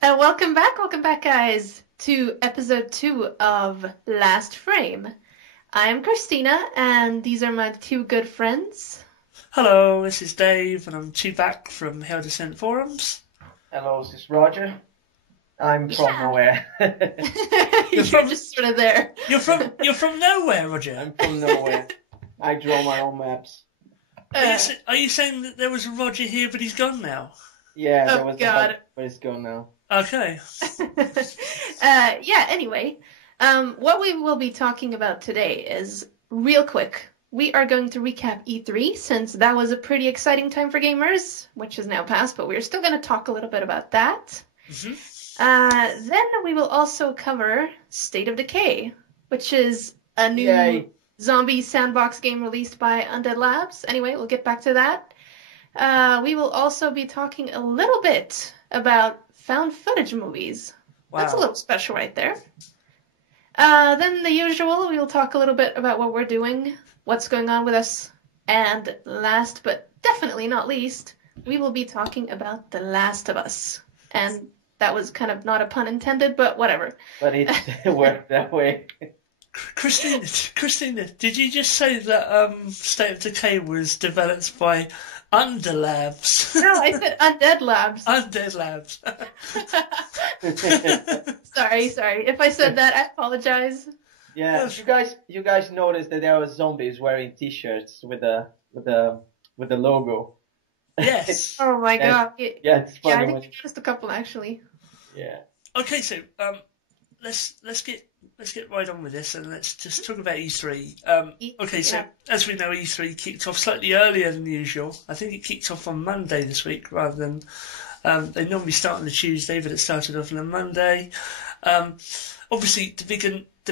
Welcome back, guys, to episode 2 of Last Frame. I'm Christina, and these are my two good friends. Hello, this is Dave, and I'm back from Hail Descent Forums. Hello, this is Roger. I'm from nowhere. You're just sort of there. You're from nowhere, Roger. I'm from nowhere. I draw my own maps. Are you saying that there was a Roger here, but he's gone now? Yeah, there was God. but it's gone now. Okay. Anyway, what we will be talking about today is, real quick, we are going to recap E3, since that was a pretty exciting time for gamers, which has now passed, but we're still going to talk a little bit about that. Mm-hmm. Then we will also cover State of Decay, which is a new zombie sandbox game released by Undead Labs. Anyway, we'll get back to that. We will also be talking a little bit about found footage movies. Wow. That's a little special right there. Then the usual, we will talk a little bit about what we're doing, what's going on with us, and last but definitely not least, we will be talking about The Last of Us. And that was kind of not a pun intended, but whatever. But it worked that way. Christina, did you just say that State of Decay was developed by Labs? No, I said Undead Labs. Undead Labs. Sorry. If I said that, I apologize. Yeah, you guys noticed that there were zombies wearing T-shirts with the logo. Yes. Oh my god. It's funny. Yeah, I think I noticed a couple actually. Yeah. Okay, so let's get right on with this, and let's just talk about E3. Okay, so as we know, E3 kicked off slightly earlier than usual. I think it kicked off on Monday this week rather than they normally start on the Tuesday, but it started off on a Monday. Obviously, the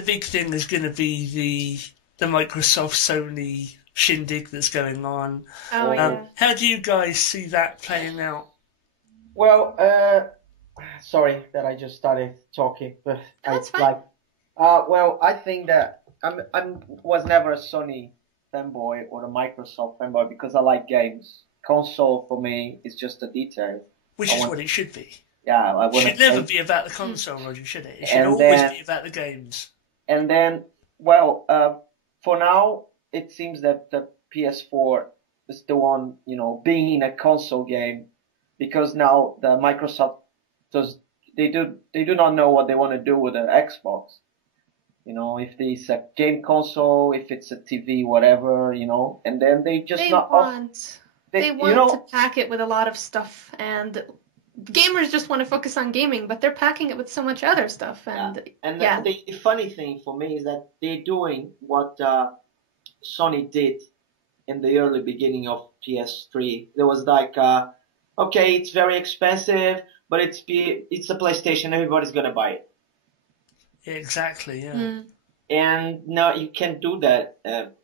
big thing is going to be the Microsoft Sony shindig that's going on. Oh yeah. How do you guys see that playing out? Well, sorry that I just started talking, but That's fine. I think that I was never a Sony fanboy or a Microsoft fanboy because I like games. Console for me is just a detail. Which is what it should be. Yeah, it should never be about the console, Roger, should it? It should always be about the games. And then, for now, it seems that the PS4 is the one, being a console game, because now the Microsoft they do not know what they want to do with the Xbox. If it's a game console, if it's a TV, whatever, and then they want to pack it with a lot of stuff, and gamers just want to focus on gaming, but they're packing it with so much other stuff. The funny thing for me is that they're doing what Sony did in the early beginning of PS3. There was like, okay, it's very expensive, but it's a PlayStation, everybody's gonna buy it. Yeah, exactly, yeah. And now you can't do that.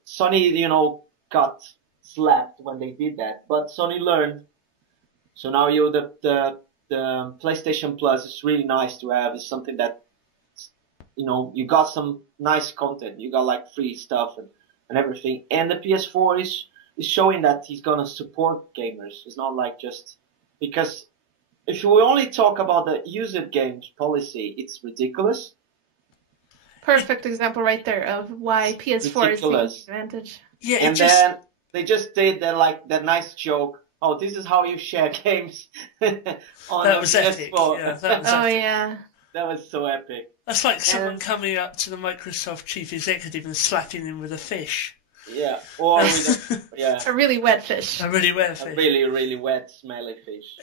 Sony, got slapped when they did that, but Sony learned. So now the PlayStation Plus is really nice to have. It's something that, you got some nice content. You got like free stuff and everything. And the PS4 is showing that he's gonna support gamers. It's not like just because if we only talk about the user games policy, it's ridiculous. Perfect example right there of why PS4 is the advantage. Yeah, then they just did that nice joke. Oh, this is how you share games. That was epic. Yeah, that was epic. Yeah. That was so epic. That's like someone coming up to the Microsoft chief executive and slapping him with a fish. Yeah, or with a really wet fish. A really wet fish. A really, really wet, smelly fish.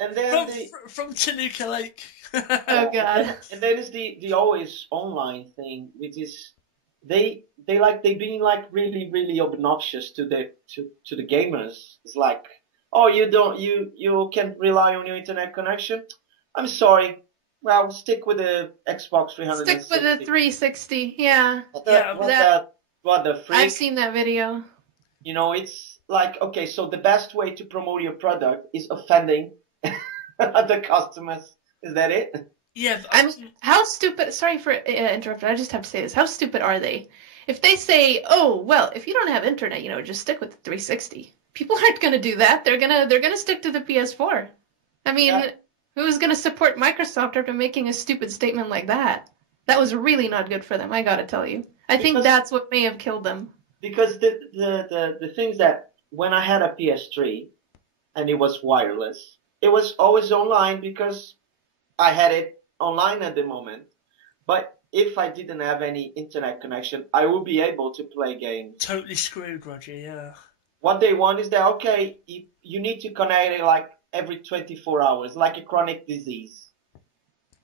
and then from Chinooka Lake. Oh god. And then is the always online thing, which is they being like really, really obnoxious to the gamers. It's like, oh, you can't rely on your internet connection. I'm sorry. Well, stick with the Xbox 360. Stick with the 360, yeah. What the freak? I've seen that video. It's like, okay, so the best way to promote your product is offending the customers Is that it? Yeah, I mean, how stupid? Sorry for interrupting. I just have to say this. How stupid are they? If they say, "Oh, well, if you don't have internet, just stick with the 360." People aren't going to do that. They're gonna stick to the PS4. I mean, Yeah. who's going to support Microsoft after making a stupid statement like that? That was really not good for them, I gotta tell you. I think Because that's what may have killed them. because the things that when I had a PS3 and it was wireless, it was always online because I had it online at the moment. But if I didn't have any internet connection, I would be able to play games. totally screwed, Roger. Yeah. What they want is that, okay, you need to connect it like every 24 hours, like a chronic disease.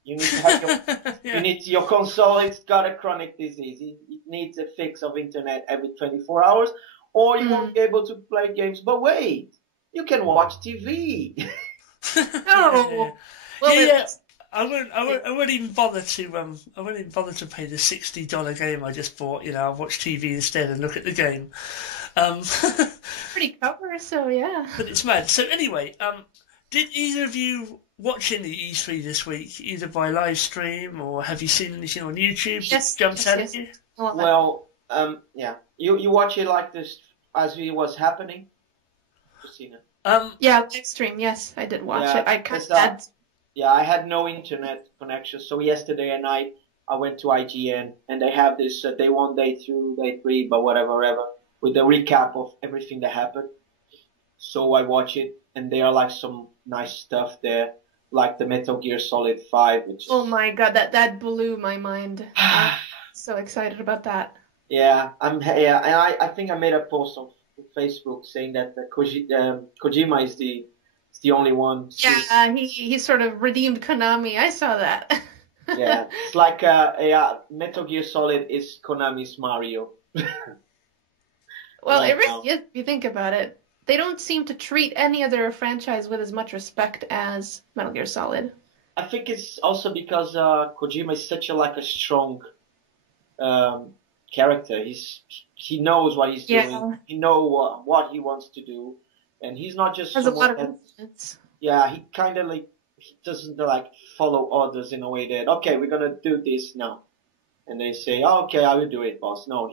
You need to have Yeah. your console, it's got a chronic disease. It needs a fix of internet every 24 hours, or you won't be able to play games. But wait, you can watch TV. Oh, well, Yeah. I won't even bother to I won't even bother to pay the $60 game I just bought. I'll watch TV instead and look at the game. Um, pretty cover, so yeah. but it's mad. So anyway, did either of you watch any E3 this week, either by live stream or have you seen anything on YouTube that Yes, jumped yes, out yes. at you? Well, yeah, you watch it like this as it was happening, Christina. Yeah, live stream, yes, I did watch Yeah, it. I kind because of had. yeah, I had no internet connection, so yesterday night I went to IGN and they have this day one, day two, day three, but whatever, with a recap of everything that happened. So I watch it, and there are like some nice stuff there, like the Metal Gear Solid 5, which is Oh my god, that blew my mind. I'm so excited about that. yeah, and I think I made a post on Facebook saying that Kojima is the only one. Yeah, he sort of redeemed Konami. I saw that. Yeah, it's like Metal Gear Solid is Konami's Mario. Well, it Right really now. is if you think about it. They don't seem to treat any other franchise with as much respect as Metal Gear Solid. I think it's also because Kojima is such a strong um, character. He knows what he's Yeah. doing. He knows what he wants to do, and he's not just Has a lot someone of that. influence. Yeah, he kind of he doesn't follow orders in a way that okay, we're gonna do this now, and they say, oh, okay, I will do it, boss. No,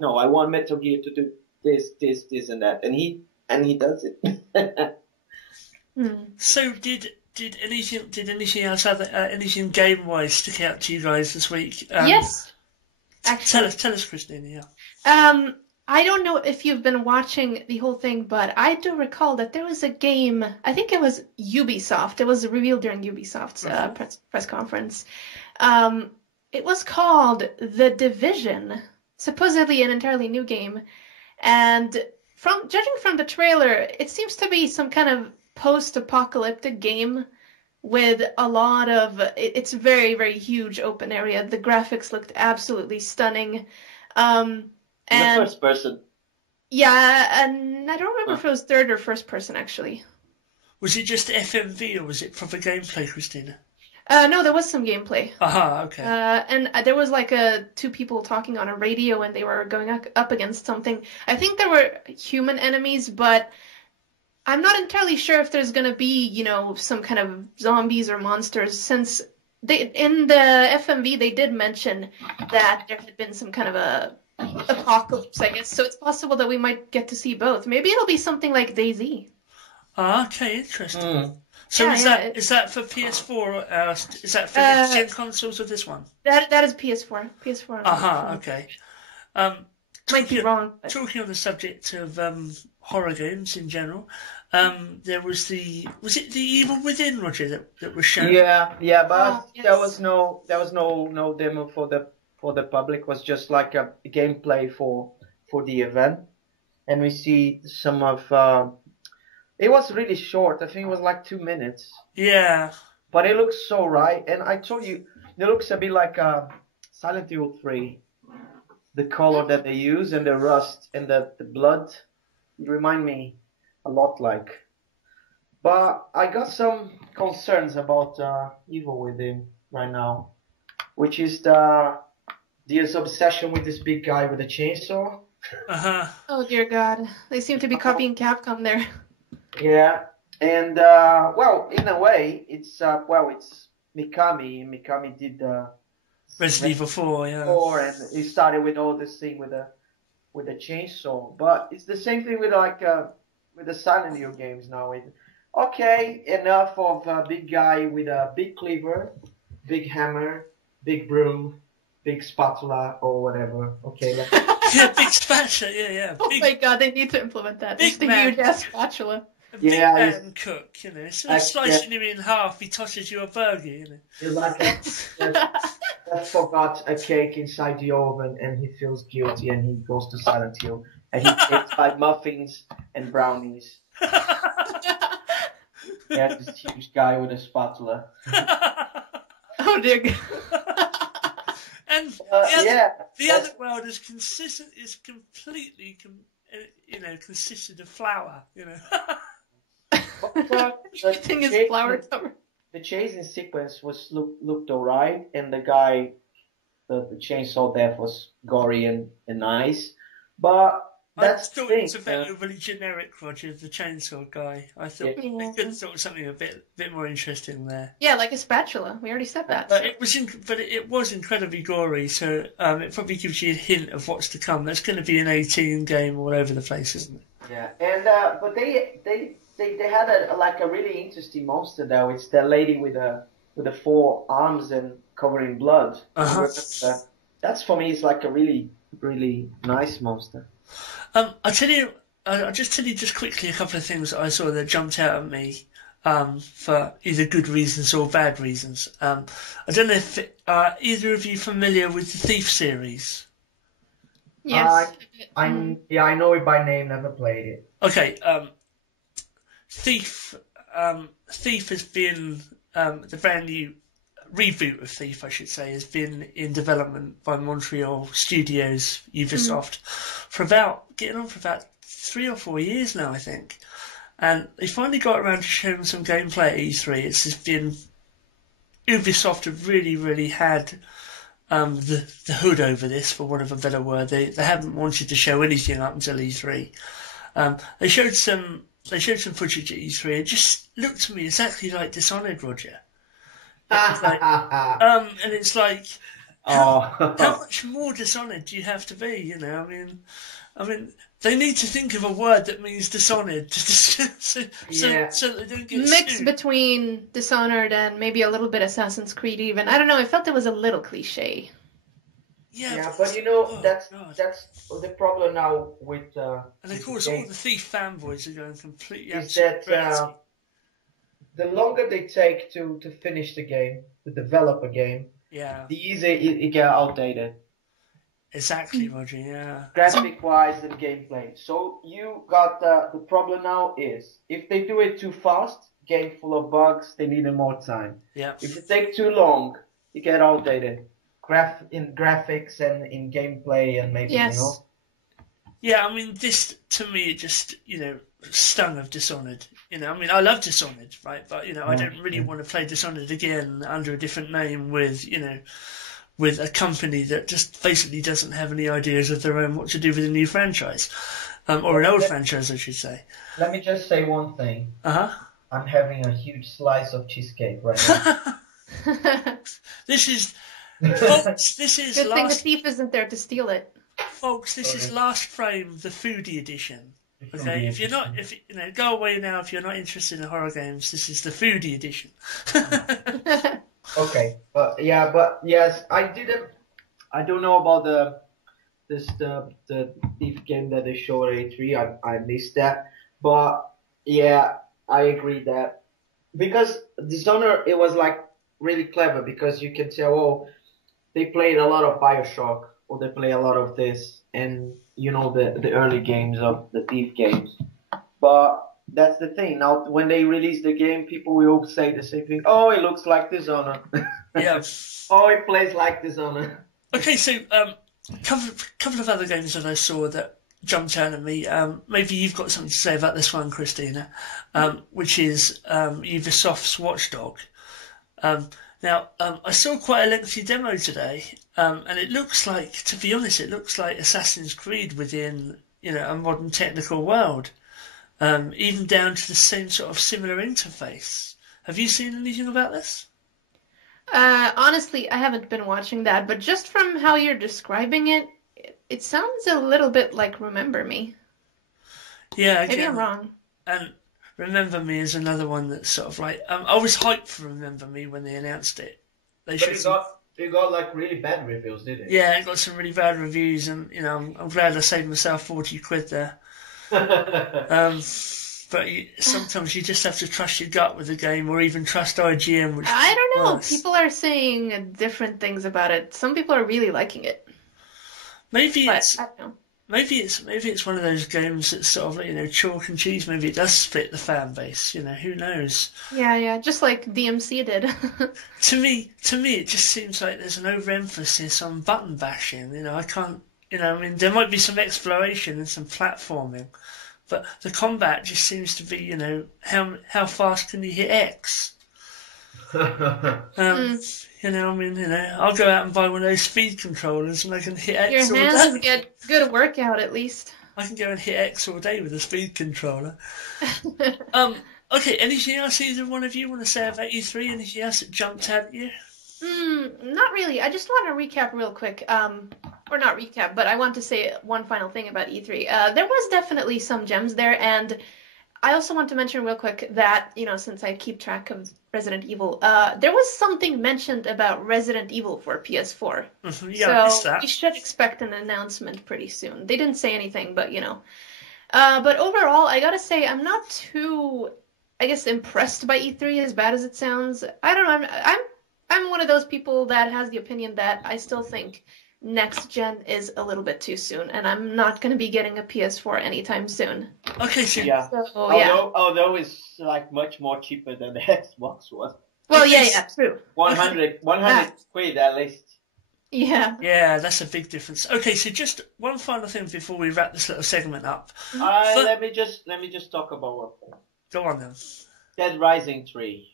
no, I want Metal Gear to do this, and that, and he does it. So did anything else anything game wise stick out to you guys this week? Yes, actually. Tell us, Christina. Yeah. I don't know if you've been watching the whole thing, but I do recall that there was a game, I think it was Ubisoft. It was revealed during Ubisoft's press conference. It was called The Division, supposedly an entirely new game. And judging from the trailer, it seems to be some kind of post-apocalyptic game with a lot of, it's very, very huge open area. The graphics looked absolutely stunning. The first person. Yeah, and I don't remember if it was third or first person, actually. Was it just FMV or was it proper gameplay, Christina? No, there was some gameplay. Aha, okay. And there was two people talking on a radio and they were going up against something. I think there were human enemies, but I'm not entirely sure if there's gonna be, some kind of zombies or monsters, since in the FMV they did mention that there had been some kind of a apocalypse, I guess. So it's possible that we might get to see both. Maybe it'll be something like DayZ. Okay, interesting. So is that for PS4 or is that for next gen consoles or this one? That is PS4. PS4. Aha, okay. Might be wrong. But... Talking on the subject of horror games in general, was it the Evil Within, Roger, that was shown? Yeah, but yes. there was no demo for the public. It was just like a gameplay for the event, and we see some of. It was really short. I think it was like 2 minutes. Yeah. But it looks so right, and I told you, it looks a bit like Silent Hill 3. The color that they use and the rust and the blood remind me a lot like. But I got some concerns about Evil Within right now, which is this obsession with this big guy with a chainsaw. Oh dear God, they seem to be copying Capcom there. Yeah, and well, in a way, it's Mikami did the Resident Evil 4, yeah. 4, and he started with all this thing with the chainsaw. But it's the same thing with with the Silent Hill games now. Okay, enough of a big guy with a big cleaver, big hammer, big broom, big spatula or whatever. Okay, yeah, big spatula. Yeah. Oh my god, they need to implement that. Just a huge ass spatula. A big man cook, you know. So slicing you in half, he tosses you a burger, you know. You're like just forgot a cake inside the oven, and he feels guilty, and he goes to Silent Hill, and he takes like muffins and brownies. Yeah, this huge guy with a spatula. Oh dear God. And the other world is completely consisted of flour, you know. Everything is flour covered. The chasing sequence looked alright, and the guy, the chainsaw death was gory and nice, but that's I thought it was a bit overly generic, Roger, the chainsaw guy. I thought they could have thought something a bit more interesting there. Yeah, like a spatula. We already said that. But it was incredibly gory, so it probably gives you a hint of what's to come. That's going to be an 18 game all over the place, isn't it? Yeah, and but they had a really interesting monster though. It's the lady with the 4 arms and covered in blood. That's for me. It's like a really nice monster. I'll just tell you just quickly a couple of things that I saw that jumped out at me for either good reasons or bad reasons. I don't know if either of you familiar with the Thief series. Yes. I know it by name. Never played it. Okay. Thief has been the brand new reboot of Thief, I should say, has been in development by Montreal Studios, Ubisoft, for about 3 or 4 years now, I think. And they finally got around to showing some gameplay at E3. It's just been Ubisoft have really had the hood over this, for want of a better word. They haven't wanted to show anything up until E3. They showed some footage at E3. It just looked to me exactly like Dishonored, Roger. And it's like, how much more Dishonored do you have to be? You know, I mean, they need to think of a word that means Dishonored, so they don't get mix sued. Between Dishonored and maybe a little bit Assassin's Creed. Even I don't know. I felt it was a little cliche. Yeah, but you know that's the problem now with. And of course, all the Thief fanboys are going completely. Is that the longer they take to finish the game, to develop a game, the easier it gets outdated. Exactly, Roger, yeah. Graphic-wise and gameplay. So you got the problem now is, if they do it too fast, game full of bugs, they need more time. Yeah. If it takes too long, you get outdated. In graphics and in gameplay and maybe, yes. You know. Yeah, I mean, this, to me, it just, stung of Dishonored. I mean, I love Dishonored, right? But, I don't really want to play Dishonored again under a different name with a company that just basically doesn't have any ideas of their own what to do with a new franchise. Or an old franchise, I should say. Let me just say one thing. Uh-huh. I'm having a huge slice of cheesecake right now. Folks, this is good thing the thief isn't there to steal it. Folks, this is Last Frame, the foodie edition. Okay, if you're not, go away now if you're not interested in horror games. This is the foodie edition. Okay, but yes, I don't know about the Thief game that they showed at E3. I missed that, but yeah, I agree that because Dishonored, it was like really clever because you can tell, they played a lot of BioShock or they play a lot of this and the early games of the Thief games, but that's the thing. Now, when they release the game, people will say the same thing. Oh, it looks like Dishonored. Yeah. Oh, it plays like Dishonored. Okay, so couple of other games that I saw that jumped out at me. Maybe you've got something to say about this one, Christina, which is Ubisoft's Watchdog. Now, I saw quite a lengthy demo today, and it looks like, to be honest, Assassin's Creed within a modern technical world. Even down to the same sort of similar interface. Have you seen anything about this? Honestly, I haven't been watching that, but just from how you're describing it, it sounds a little bit like Remember Me. Yeah, Maybe I'm again, wrong. and Remember Me is another one that's sort of like I was hyped for Remember Me when they announced it. They But showed some. it got like really bad reviews, did it? Yeah, it got some really bad reviews, and I'm glad I saved myself 40 quid there. But sometimes you just have to trust your gut with the game, or even trust IGN, which I is don't know. worse. People are saying different things about it. Some people are really liking it, Maybe but it's I don't know. maybe it's one of those games that's sort of like, chalk and cheese. Maybe it does split the fan base. Who knows? Yeah, just like DMC did. To me, it just seems like there's an overemphasis on button bashing. I can't. I mean, there might be some exploration and some platforming, but the combat just seems to be, how fast can you hit X? I mean, I'll go out and buy one of those speed controllers and I can hit Your X all hands day. get good workout at least. I can go and hit X all day with a speed controller. Okay, anything else either one of you want to say about E3? Anything else that jumped out at you? Not really. I just want to recap real quick. Or not recap, but I want to say one final thing about E3. There was definitely some gems there, and I also want to mention real quick that, since I keep track of Resident Evil, there was something mentioned about Resident Evil for PS4. Yeah, I missed So that. we should expect an announcement pretty soon. They didn't say anything, but But overall, I gotta say, I'm not too, I guess, impressed by E3 as bad as it sounds. I don't know. I'm one of those people that has the opinion that I still think next gen is a little bit too soon, and I'm not going to be getting a PS4 anytime soon. Okay, so Yeah. So yeah. Although it's like much more cheaper than the Xbox was. Well, Okay, yeah, true. 100 quid at least. Yeah. yeah, that's a big difference. Okay, so just one final thing before we wrap this little segment up. Let me just talk about one thing. Go on then. Dead Rising 3.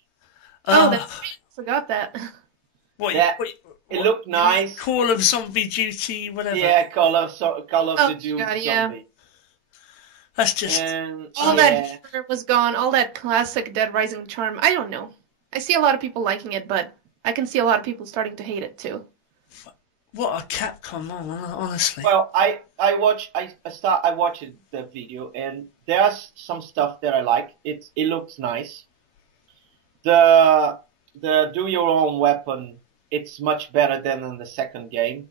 Oh, that's right. Forgot that. What, That- It looked nice. Call of Zombie Duty, whatever. Yeah, Call of Oh, the Duty God, yeah. Zombie. That's just. And All yeah. that charm was gone. All that classic Dead Rising charm. I don't know. I see a lot of people liking it, but I can see a lot of people starting to hate it too. What a Capcom, honestly. Well, I watched the video, and there's some stuff that I like. It looks nice. The do your own weapon, it's much better than in the second game,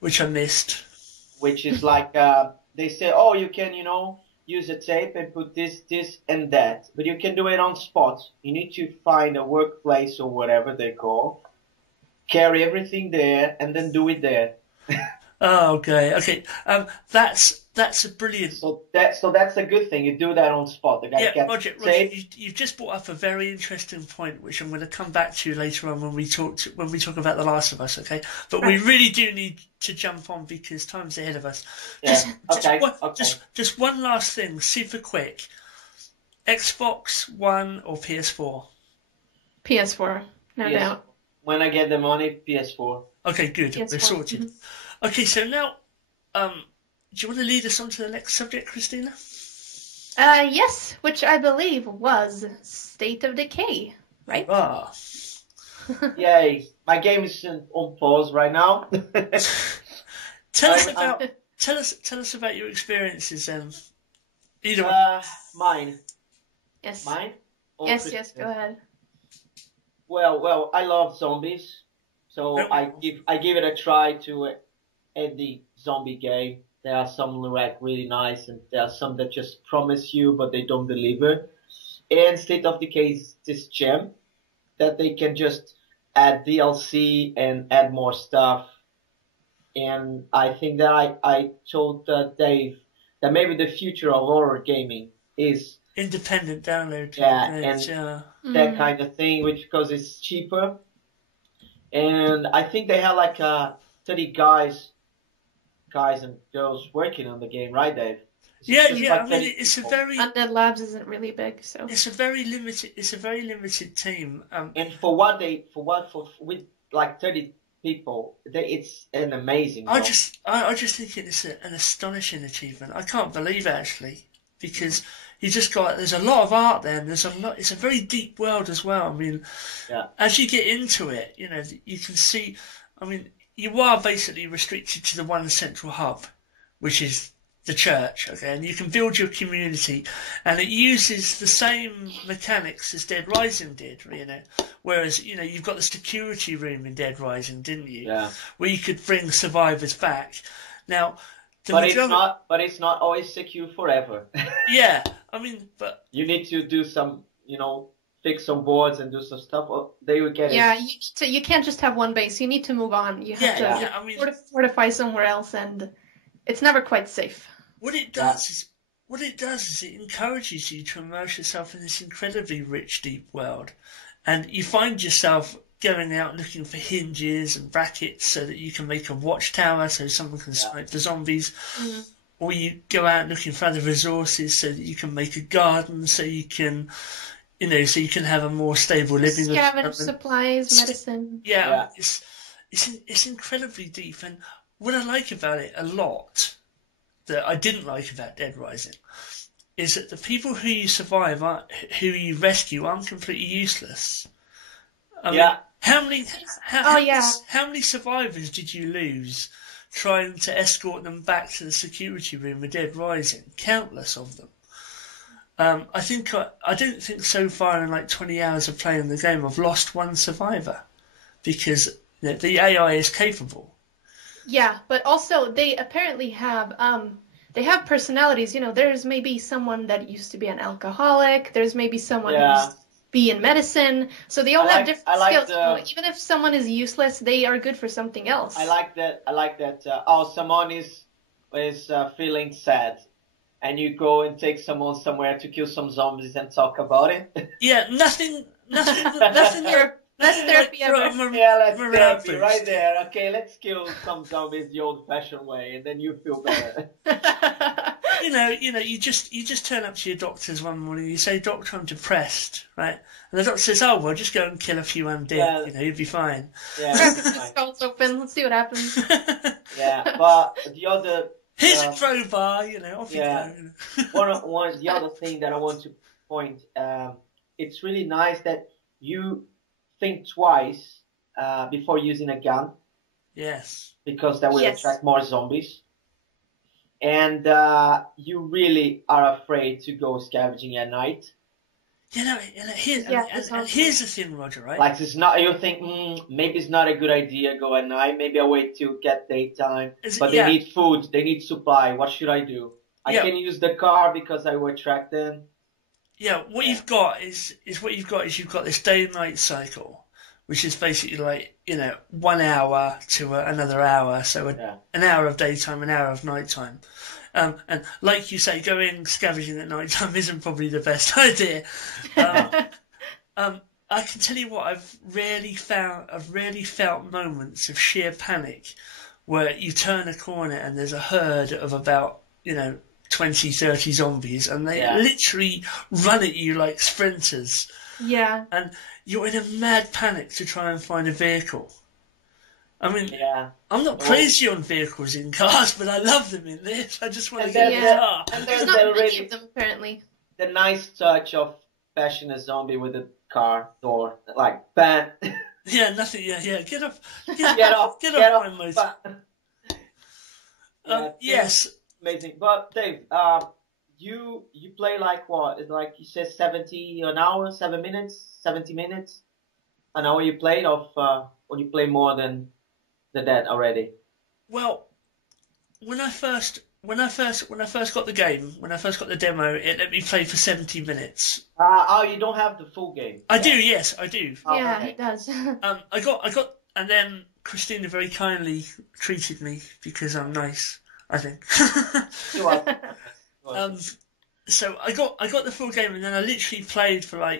Which I missed. which is like they say, oh, you can use a tape and put this, and that, but you can do it on spot. You need to find a workplace or whatever they call, carry everything there, and then do it there. Oh, okay. That's a brilliant. So that's a good thing. You do that on spot. The guy Yeah, gets Roger, tape. you've just brought up a very interesting point, which I'm going to come back to later on when we talk about The Last of Us. Okay, but we really do need to jump on because time's ahead of us. Yeah. Okay. Just one last thing, super quick. Xbox One or PS4? PS4, no Yes. doubt. When I get the money, PS4. Okay, good. PS4. We're sorted. Okay, so now, do you want to lead us on to the next subject, Christina? Yes, which I believe was State of Decay, right? Ah. Yay! My game is on pause right now. Tell us about your experiences. Either one. Mine. Yes. Mine. Or Yes, Christina? go ahead. Well, I love zombies, so Really? I give it a try to any zombie game. There are some like really nice, and there are some that just promise you but they don't deliver. And State of Decay is this gem that they can just add DLC and add more stuff. And I think that I told Dave that maybe the future of horror gaming is Independent download. Yeah, games, and yeah. that kind of thing, which because it's cheaper. And I think they have like 30 guys and girls working on the game, right, Dave? Yeah. just I like mean, 30 it's a people. very Undead Labs isn't really big, so. it's a very limited team. And with like 30 people, it's an amazing I job. just think it's an astonishing achievement. I can't believe it actually, because you just got, there's a lot of art there, and there's a lot, it's a very deep world as well. I mean, as you get into it, you know, you can see, I mean, you are basically restricted to the one central hub, which is the church, okay, and you can build your community, and it uses the same mechanics as Dead Rising did, you know, whereas, you know, you've got the security room in Dead Rising, didn't you? Yeah. Where you could bring survivors back. Now, but it's not always secure forever. Yeah, I mean, but you need to do some, you know, fix some boards and do some stuff. Or they will get it. Yeah, you can't just have one base. You need to move on. You have to I mean, fortify somewhere else, and it's never quite safe. What it does is it encourages you to immerse yourself in this incredibly rich, deep world, and you find yourself going out looking for hinges and brackets so that you can make a watchtower so someone can snipe the zombies. Mm. Or you go out looking for other resources so that you can make a garden, so you can, you know, so you can have a more stable living environment. Scavenge supplies, medicine. Yeah. It's incredibly deep, and what I like about it a lot, that I didn't like about Dead Rising, is that the people who you survive, who you rescue, aren't completely useless. I mean, how many survivors did you lose trying to escort them back to the security room with Dead Rising? Countless of them. I don't think so far in like 20 hours of playing the game I've lost one survivor, because you know, the AI is capable. Yeah, but also they apparently have personalities. You know, there's maybe someone that used to be an alcoholic. There's maybe someone who used to be in medicine. So they all have different skills. So even if someone is useless, they are good for something else. I like that. Someone is feeling sad, and you go and take someone somewhere to kill some zombies and talk about it. Yeah, nothing. Let's therapy ever. Let's therapy right there. Okay, let's kill some zombies the old-fashioned way, and then you feel better. you know, you just turn up to your doctor's one morning. You say, "Doctor, I'm depressed," right? And the doctor says, "Oh, well, just go and kill a few undead. Yeah. You know, you'll be fine." Yeah, the skull's open. Let's see what happens. Yeah, but the other. Here's a crowbar. You know, off you go. The other thing that I want to point. It's really nice that you think twice before using a gun. Yes. Because that will attract more zombies. And you really are afraid to go scavenging at night. You know, here's the thing, Roger, right? Like, it's not, you think, maybe it's not a good idea go at night. Maybe I'll wait till get daytime. But they need food. They need supply. What should I do? I can use the car because I will attract them. Yeah, what you've got is you've got this day and night cycle, which is basically like, you know, 1 hour to another hour, so an hour of daytime, an hour of nighttime. And like you say, going scavenging at nighttime isn't probably the best idea. I can tell you what, I've rarely felt moments of sheer panic where you turn a corner and there's a herd of about, you know, 20, 30 zombies, and they literally run at you like sprinters. Yeah. And you're in a mad panic to try and find a vehicle. I mean, I'm not crazy on vehicles in cars, but I love them in this. I just want to get a car. And there's not many of them, apparently. The nice touch of bashing a zombie with a car door, like, bam. Yeah, nothing, get off. Get off my motor. Yes. Amazing. But Dave, you play like what? Like you said, 70 an hour, 7 minutes, 70 minutes an hour you played, or you play more than that already? Well, when I first got the game, when I first got the demo, it let me play for 70 minutes. You don't have the full game. I do, yes, I do. Yeah, it does. I got, and then Christina very kindly treated me because I'm nice, I think. So I got the full game, and then I literally played for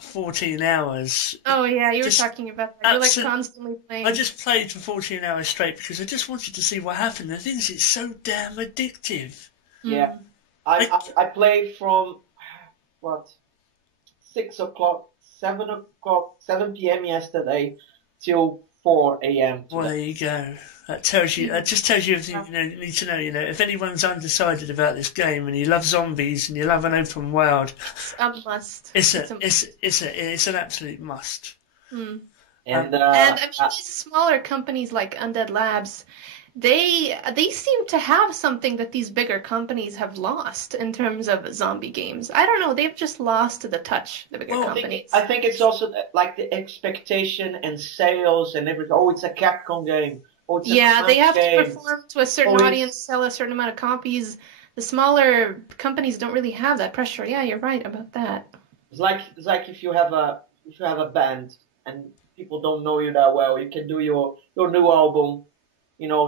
14 hours. Oh yeah, you were talking about that. You're like constantly playing. I just played for 14 hours straight because I just wanted to see what happened. The thing is, it's so damn addictive. Yeah, I played from 6 o'clock, 7 p.m. yesterday till 4 a.m. Well, there you go. That tells you. That just tells you everything you need to know. If anyone's undecided about this game and you love zombies and you love an open world, it's a must. It's an absolute must. Mm. And I mean, these smaller companies like Undead Labs, they seem to have something that these bigger companies have lost in terms of zombie games. I don't know, they've just lost the touch, the bigger companies. I think it's also like the expectation and sales and everything. Oh, it's a Capcom game. Oh, it's a they have game. to perform to a certain audience, sell a certain amount of copies. The smaller companies don't really have that pressure. Yeah, you're right about that. It's like if you have a band and people don't know you that well, you can do your new album,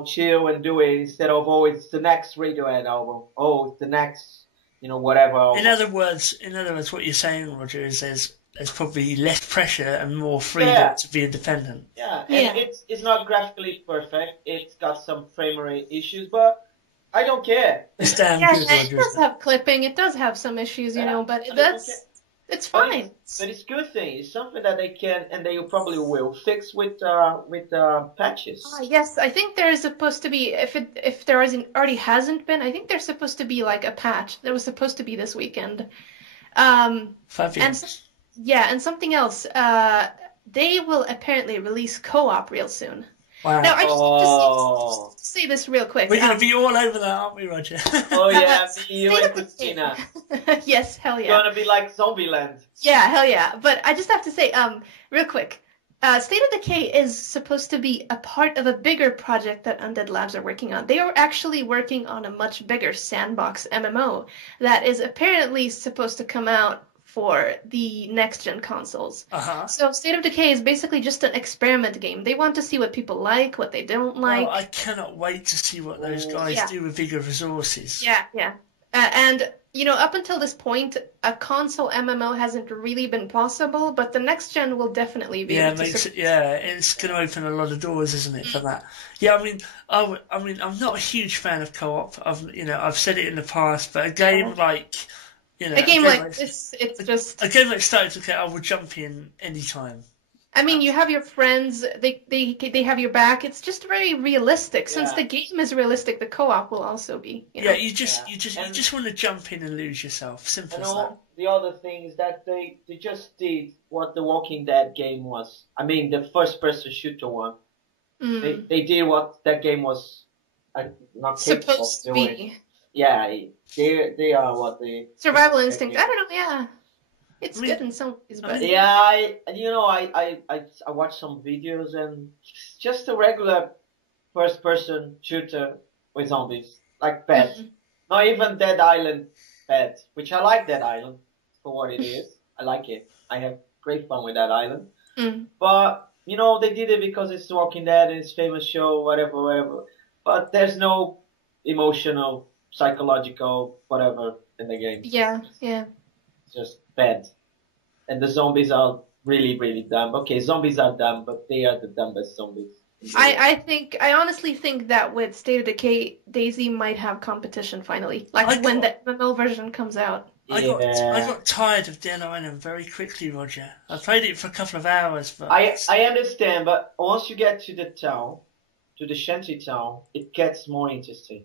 chill and do it instead of, oh, it's the next Radiohead album. Oh, it's the next, whatever album. In other words, what you're saying, Roger, is there's probably less pressure and more freedom to be independent. Yeah, and it's not graphically perfect. It's got some frame rate issues, but I don't care. It's damn good, Roger. It does have clipping. It does have some issues, but it's fine. But it's a good thing. It's something that they can, and they probably will, fix with patches. Yes, I think there is supposed to be, if there already hasn't been, I think there's supposed to be like a patch that was supposed to be this weekend. Fabulous. And something else. They will apparently release co-op real soon. Wow. Now, I just need to say this real quick. We're going to be all over that, aren't we, Roger? Oh, yeah, me, you, and Christina. Yes, hell yeah. It's going to be like Zombieland. Yeah, hell yeah. But I just have to say, real quick, State of Decay is supposed to be a part of a bigger project that Undead Labs are working on. They are actually working on a much bigger sandbox MMO that is apparently supposed to come out for the next-gen consoles. So State of Decay is basically just an experiment game. They want to see what people like, what they don't like. I cannot wait to see what those guys do with bigger resources. Yeah. And, up until this point, a console MMO hasn't really been possible, but the next gen will definitely be able to it's going to open a lot of doors, isn't it, for that? Yeah, I mean, I'm not a huge fan of co-op. I've said it in the past, but a game like... a game like this, it's just... A game like State of Decay, I would jump in any time. I mean, you have your friends, they have your back. It's just very realistic. Yeah. Since the game is realistic, the co-op will also be. Yeah, you just want to jump in and lose yourself. Simple as that. The other thing is that they just did what the Walking Dead game was. I mean, the first-person shooter one. They did what that game was not supposed to be. Yeah, they are what they... Survival instinct. I don't know, yeah. It's good in some ways, but... Yeah, I watched some videos and just a regular first-person shooter with zombies, like Pet. Not even Dead Island Pet, which I like Dead Island for what it is. I like it. I have great fun with that island. But, they did it because it's Walking Dead, it's famous show, whatever. But there's no emotional, psychological, whatever in the game. Yeah. It's just bad. And the zombies are really, really dumb. Okay, zombies are dumb, but they are the dumbest zombies. I honestly think that with State of Decay, DayZ might have competition finally. When the MMO version comes out. I got tired of Dead Island very quickly, Roger. I played it for a couple of hours, but... I understand, but once you get to the town, to the shanty town, it gets more interesting.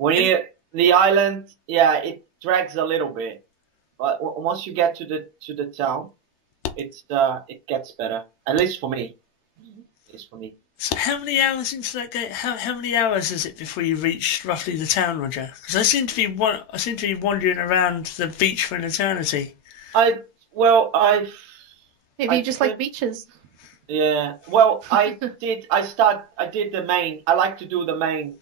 The island, it drags a little bit. But once you get to the town, it gets better. At least for me. So how many hours into that game? How many hours is it before you reach roughly the town, Roger? Because I seem to be wandering around the beach for an eternity. Maybe you just like beaches. Yeah. Well, I did the main. I like to do the main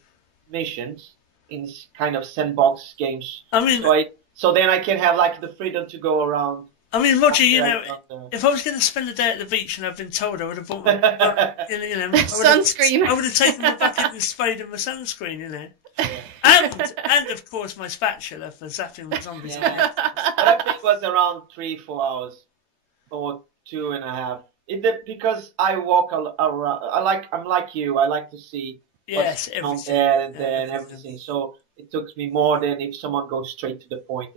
missions in kind of sandbox games. I mean. So then I can have the freedom to go around. I mean, Roger, if I was going to spend a day at the beach and I've been told I would have bought my, sunscreen. I would have taken my bucket and spade and my sunscreen, and of course my spatula for zapping the zombies. Yeah. But I think it was around 3-4 hours, or 2.5. Because I walk around. I'm like you. I like to see what's on there and everything. So it took me more than if someone goes straight to the point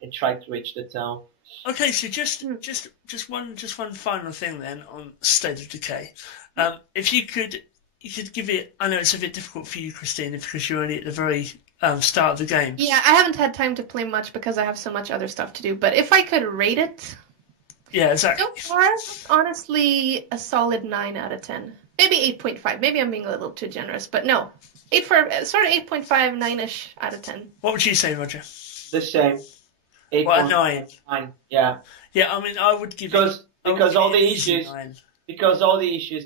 and try to reach the town. Okay, so just one final thing then on State of Decay. If you could give it. I know it's a bit difficult for you, Christina, because you're only at the very start of the game. Yeah, I haven't had time to play much because I have so much other stuff to do. But if I could rate it, yeah, exactly. So far, honestly, a solid 9 out of 10. Maybe 8.5. Maybe I'm being a little too generous, but no. 8.5, 9-ish out of 10. What would you say, Roger? The same. 8. What, a 9? 9, yeah. Yeah, I mean, I would give because all the issues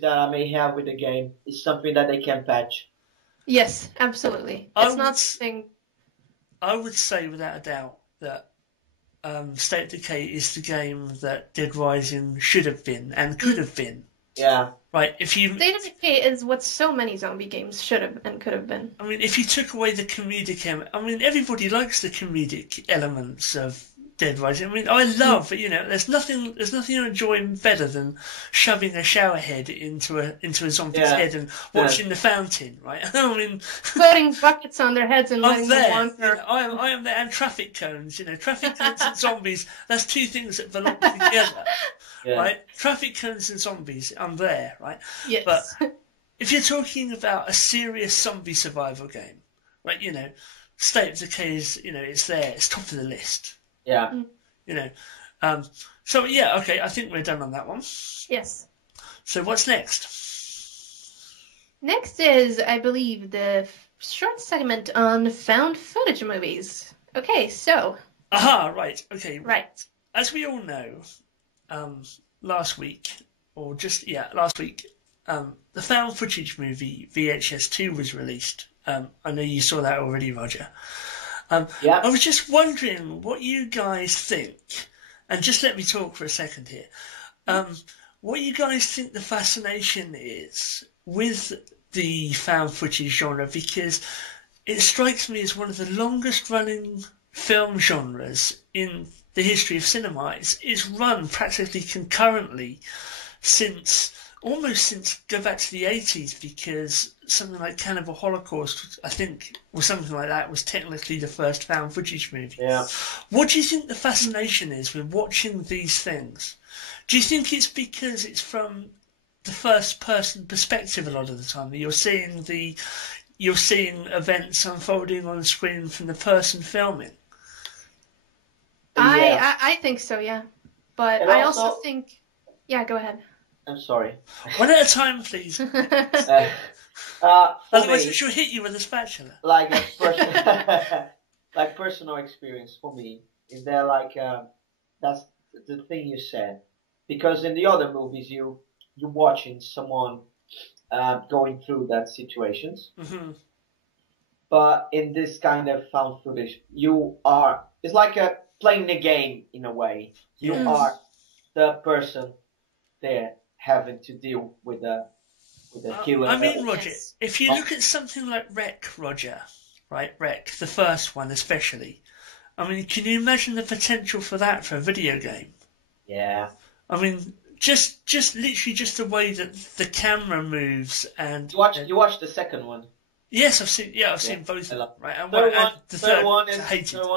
that I may have with the game is something that they can patch. Yes, absolutely. It's not something. I would say without a doubt that State of Decay is the game that Dead Rising should have been and could have been. Yeah. Right. State of Decay is what so many zombie games should have and could have been. I mean, if you took away the comedic everybody likes the comedic elements of Dead Rising. I mean, I love, there's nothing I enjoy better than shoving a shower head into a zombie's head and watching the fountain, right? I mean, putting buckets on their heads and letting them wander. I am there, and traffic cones, traffic cones and zombies. That's two things that belong together, right? Traffic cones and zombies. I'm there, right? Yes. But if you're talking about a serious zombie survival game, right? State of Decay is, it's there. It's top of the list. Yeah. So yeah, okay, I think we're done on that one. Yes. So what's next? Next is, I believe, the short segment on found footage movies. Okay, so. Aha, right, okay. Right. As we all know, last week, the found footage movie VHS 2 was released. I know you saw that already, Roger. I was just wondering what you guys think, and just let me talk for a second here. What you guys think the fascination is with the found footage genre, because it strikes me as one of the longest running film genres in the history of cinema. It's run practically concurrently since go back to the 80s, because something like Cannibal Holocaust, I think, or something like that, was technically the first found footage movie. Yeah. What do you think the fascination is with watching these things? Do you think it's because it's from the first person perspective a lot of the time, that you're seeing events unfolding on the screen from the person filming? I think so, yeah. But and I also think... Yeah, go ahead. I'm sorry. One at a time, please. Otherwise, we shall hit you with a spatula. Like personal experience for me is there that's the thing you said, because in the other movies you're watching someone going through that situations, but in this kind of found footage it's like playing the game in a way. You are the person there having to deal with the killer. I mean, Roger, if you look at something like Wreck, Roger, right? Wreck, the first one especially. I mean, can you imagine the potential for that for a video game? Yeah. I mean, just literally just the way that the camera moves and... You watched the second one? Yes, I've seen both of them, right? And the third one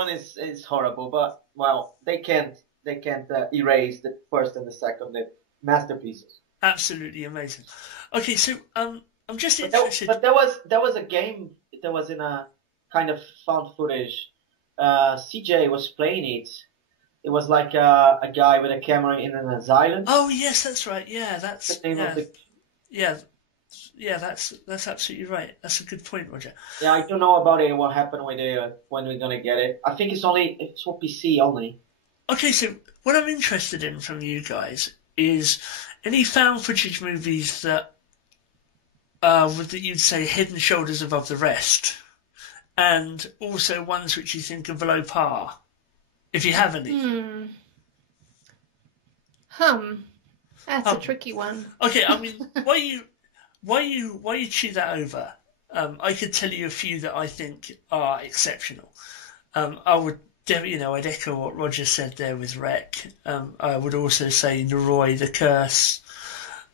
is horrible, but, well, they can't erase the first and the second. They're masterpieces. Absolutely amazing. Okay, so I'm just interested. But there was a game that was in a kind of found footage. CJ was playing it. It was like a guy with a camera in an asylum. Oh yes, that's right. Yeah, that's the name of the... Yeah, that's absolutely right. That's a good point, Roger. Yeah, I don't know about it. What happened with it? When we're gonna get it? I think it's for PC only. Okay, so what I'm interested in from you guys is any found footage movies that you'd say head and shoulders above the rest, and also ones which you think are below par, if you have any. That's a tricky one. Okay, I mean, why you chew that over? I could tell you a few that I think are exceptional. I'd echo what Roger said there with Wreck. I would also say Noroi, The Curse,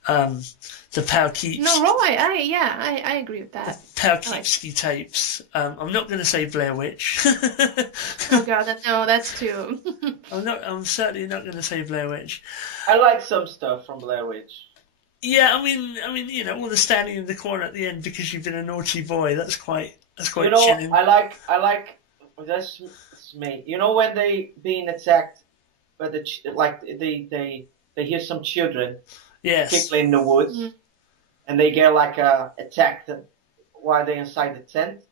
the Poughkeepsie. No, Roy, I agree with that. Poughkeepsie tapes. I'm not going to say Blair Witch. Oh God, no, that's too. I'm certainly not going to say Blair Witch. I like some stuff from Blair Witch. Yeah, I mean, you know, all the standing in the corner at the end because you've been a naughty boy. That's quite You know, chilling. I like. That's me. You know when they being attacked, by they hear some children. Yes. People in the woods, and they get like attacked while they're inside the tent.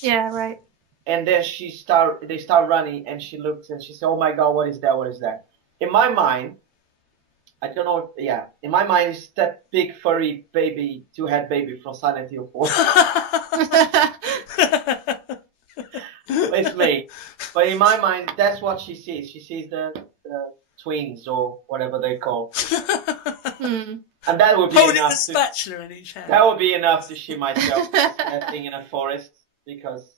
Yeah, right. And then they start running, and she looks and she says, "Oh my God, what is that? What is that?" In my mind, I don't know. Yeah, in my mind, it's that big furry baby, two-head baby from Silent Hill 4. It's me, but in my mind, that's what she sees. She sees the twins or whatever they call. And that would be holding enough. The spatula in each hand. That would be enough to shit myself that thing in a forest because.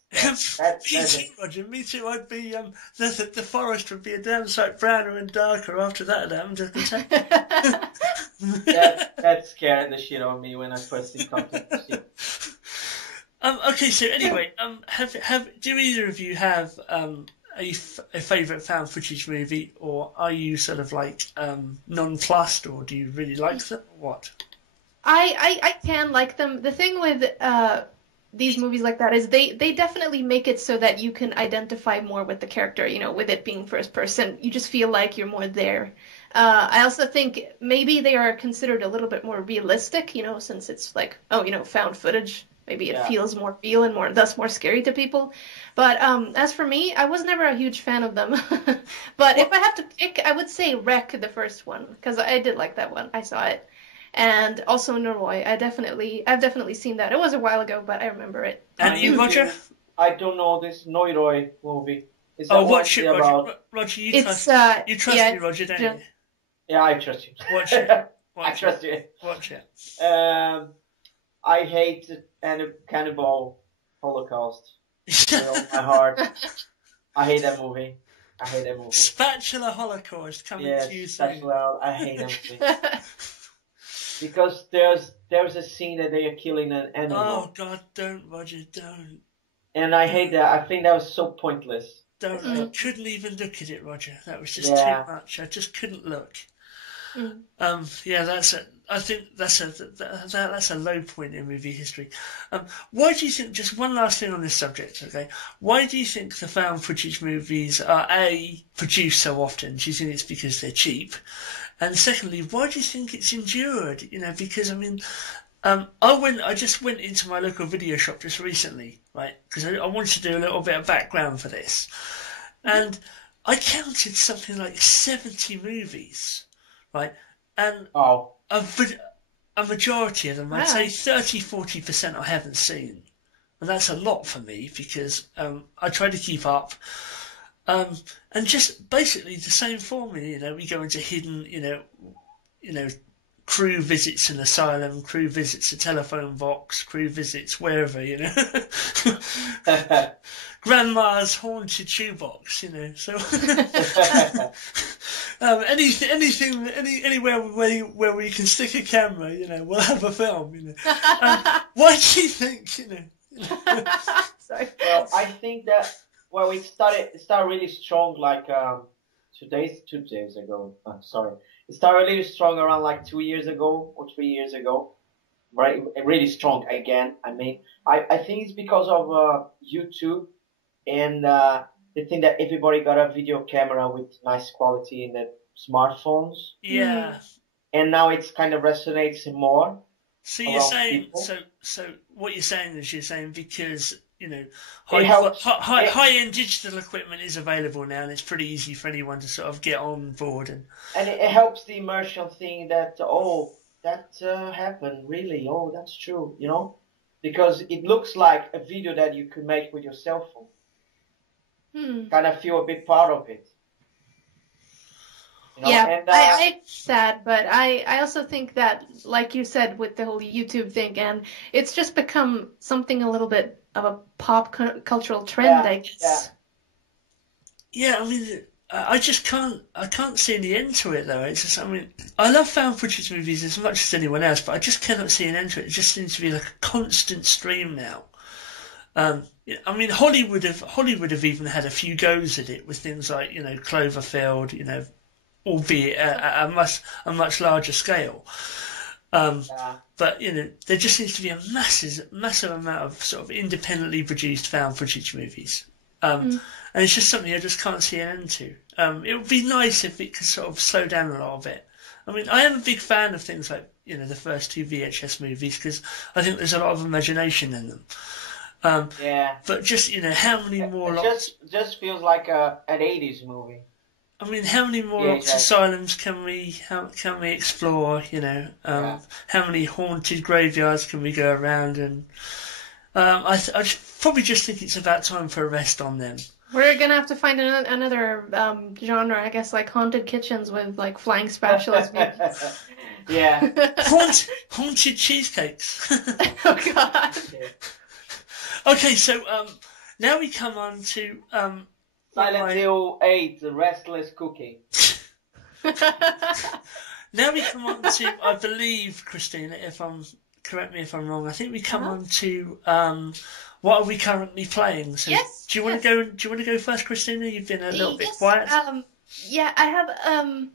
Roger, me too. I'd be the forest would be a damn sight browner and darker after that happened. That scared the shit out of me when I first encountered the shit. Okay, so anyway, do either of you have a favourite found footage movie, or are you sort of like nonplussed, or do you really like them, or what? I can like them. The thing with these movies like that is they definitely make it so that you can identify more with the character, you know, with it being first person. You just feel like you're more there. I also think maybe they are considered a little bit more realistic, you know, since it's like, found footage. Maybe it feels more real and thus more scary to people. But as for me, I was never a huge fan of them. But if I have to pick, I would say Wreck, the first one, because I did like that one. I saw it. And also Noroi. I've definitely seen that. It was a while ago, but I remember it. And you, Roger? I don't know this Noroi movie. Watch it, Roger. Roger, you trust me, Roger, don't you? Yeah, I trust you. Watch it. I trust you. Watch it. I hate Cannibal Holocaust with all my heart. I hate that movie. Spatula Holocaust coming to you soon. Spatula. I hate that movie. Because there's a scene that they are killing an animal. Oh God, don't, Roger, don't. And I hate that. I think that was so pointless. Don't. I couldn't even look at it, Roger. That was just too much. I just couldn't look. I think that's a low point in movie history. Why do you think? Just one last thing on this subject, okay? Why do you think the found footage movies are produced so often? Do you think it's because they're cheap? And secondly, why do you think it's endured? You know, because I mean, I just went into my local video shop just recently, right? Because I wanted to do a little bit of background for this, and I counted something like 70 movies. Right, and a majority of them, I'd say 30-40% I haven't seen, and that's a lot for me because I try to keep up, and just basically the same formula. You know, we go into hidden, you know, crew visits an asylum, crew visits a telephone box, crew visits wherever, you know. Grandma's haunted shoebox, you know. So anywhere where we can stick a camera, you know, we'll have a film, you know. Why do you think, you know? Sorry. Well, I think that it started really strong, like 2 days ago. It started really strong around like 2 years ago or 3 years ago. Right, really strong again. I mean, I think it's because of YouTube and the thing that everybody got a video camera with nice quality in the smartphones. Yeah. And now it's kind of resonates more. So you're saying, so what you're saying is because, you know, high-end digital equipment is available now, and it's pretty easy for anyone to sort of get on board. And it helps the immersion thing that, that happened, really, that's true, you know? Because it looks like a video that you could make with your cell phone. Kind of feel a bit part of it. You know? Yeah, and, I that, but I also think that, like you said, with the whole YouTube thing, and it's just become something a little bit of a pop cultural trend, I guess. Yeah, I mean, I just can't see any end to it though. It's just, I mean, I love found footage movies as much as anyone else, but I just cannot see an end to it. It just seems to be like a constant stream now. I mean, Hollywood have even had a few goes at it with things like, Cloverfield, albeit at a much larger scale. But there just seems to be a massive amount of sort of independently produced found footage movies. And it's just something I just can't see an end to. It would be nice if it could sort of slow down a little bit. I mean, I am a big fan of things like, the first two VHS movies because I think there's a lot of imagination in them. But just, how many more lots... just feels like an 80s movie. I mean, how many more Lost Asylums can we explore? How many haunted graveyards can we go around? And I probably just think it's about time for a rest on them. We're gonna have to find another genre, I guess, like haunted kitchens with like flying spatulas. Yeah. Haunted cheesecakes. Oh God. Okay, so now we come on to Silent Hill 8, The Restless Cookie. Now we come on to, I believe, Christina, correct me if I'm wrong, I think we come on to what are we currently playing? So yes. Do you want to go first, Christina? You've been a little bit quiet. Yeah, I have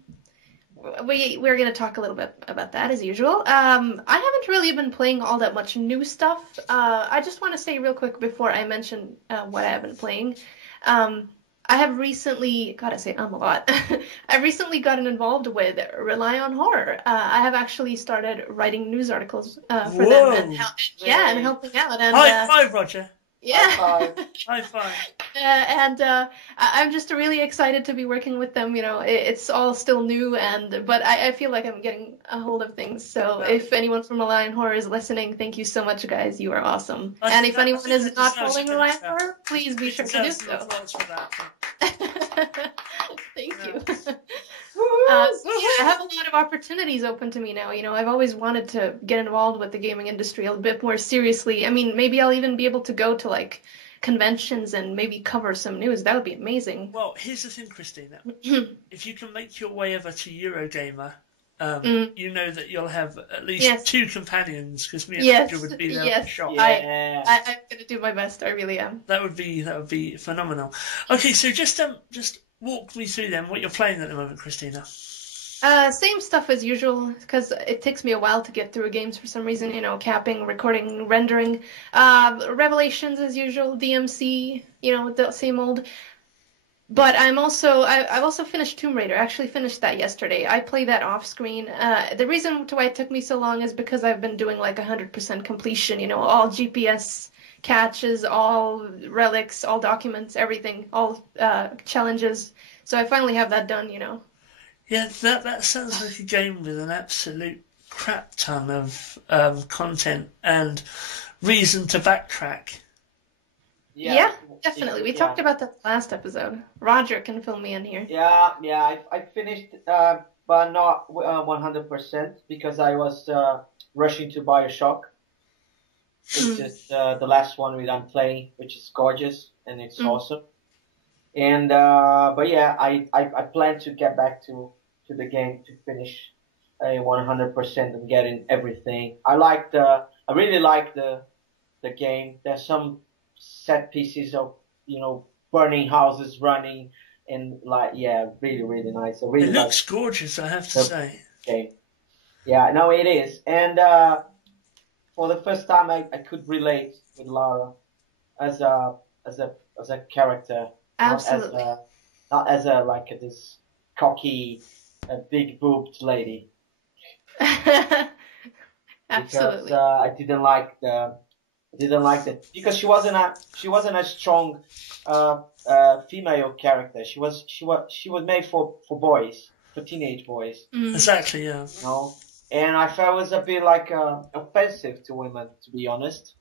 we're going to talk a little bit about that as usual. I haven't really been playing all that much new stuff. I just want to say real quick before I mention what I have been playing. I have recently, gotta say a lot. I recently gotten involved with Rely on Horror. I have actually started writing news articles for them and helping out. And, high five, Roger. Yeah. High five. And I'm just really excited to be working with them. It's all still new, but I feel like I'm getting a hold of things. So if anyone from Rely on Horror is listening, thank you so much, guys. You are awesome. And if anyone is not following Rely on Horror, please be sure to do so. Thank you. I have a lot of opportunities open to me now. I've always wanted to get involved with the gaming industry a bit more seriously. I mean, maybe I'll even be able to go to like conventions and maybe cover some news. That would be amazing. Well, here's the thing, Christina. If you can make your way over to Eurogamer, you know that you'll have at least two companions, because me and Roger would be there for shot. I'm going to do my best. I really am. That would be phenomenal. Okay, so just walk me through then what you're playing at the moment, Christina. Same stuff as usual, because it takes me a while to get through games for some reason, capping, recording, rendering. Revelations as usual, DMC, the same old. But I've also finished Tomb Raider. I actually finished that yesterday. I played that off screen. The reason why it took me so long is because I've been doing like 100% completion, all GPS catches, all relics, all documents, everything, all challenges. So I finally have that done, Yeah, that sounds like a game with an absolute crap ton of content and reason to backtrack. Yeah, definitely. We talked about that last episode. Roger can fill me in here. Yeah, I finished, but not 100% because I was rushing to BioShock. It's just the last one I'm playing, which is gorgeous and it's awesome. And but yeah, I plan to get back to the game to finish 100% and getting everything. I really like the game. There's some set pieces of burning houses, running, and really really nice. It looks gorgeous, I have to say. Game. Yeah, no, it is. And for the first time, I could relate with Lara as a character. Absolutely. Not as this cocky, big boobed lady. Absolutely. Because I didn't like that because she wasn't a strong female character. She was made for boys, for teenage boys. Exactly, yeah. And I felt it was a bit offensive to women, to be honest.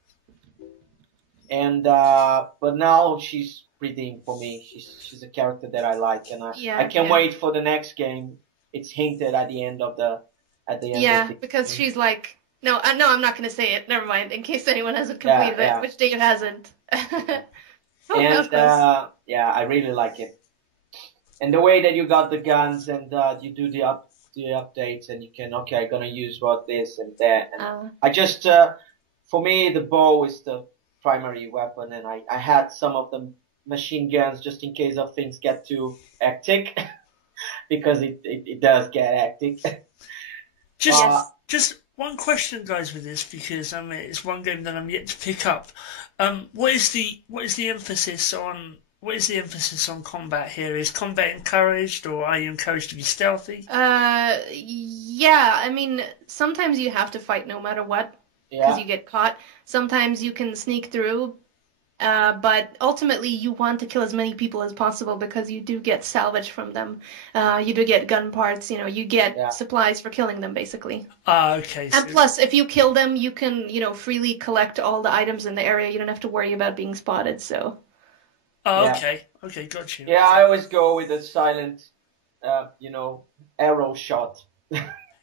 And but now she's redeemed for me. She's a character that I like, and I can't wait for the next game. It's hinted at the end of the because she's like, no, I'm not going to say it. Never mind. In case anyone hasn't completed it, which Dave hasn't. I really like it. And the way that you got the guns and you do the updates and you can, okay, I'm gonna use what this and that. And I just, for me, the bow is the primary weapon, and I had some of the machine guns just in case of things get too hectic, because it does get hectic. Just one question, guys, with this, because I mean it's one game that I'm yet to pick up. What is the emphasis on? What is the emphasis on combat here? Is combat encouraged, or are you encouraged to be stealthy? Yeah. I mean, sometimes you have to fight no matter what, because you get caught. Sometimes you can sneak through, but ultimately you want to kill as many people as possible because you do get salvage from them. You do get gun parts. You get supplies for killing them, basically. Okay. And plus, if you kill them, you can, freely collect all the items in the area. You don't have to worry about being spotted. So. Oh, okay. Okay, got you. Yeah, I always go with a silent, arrow shot.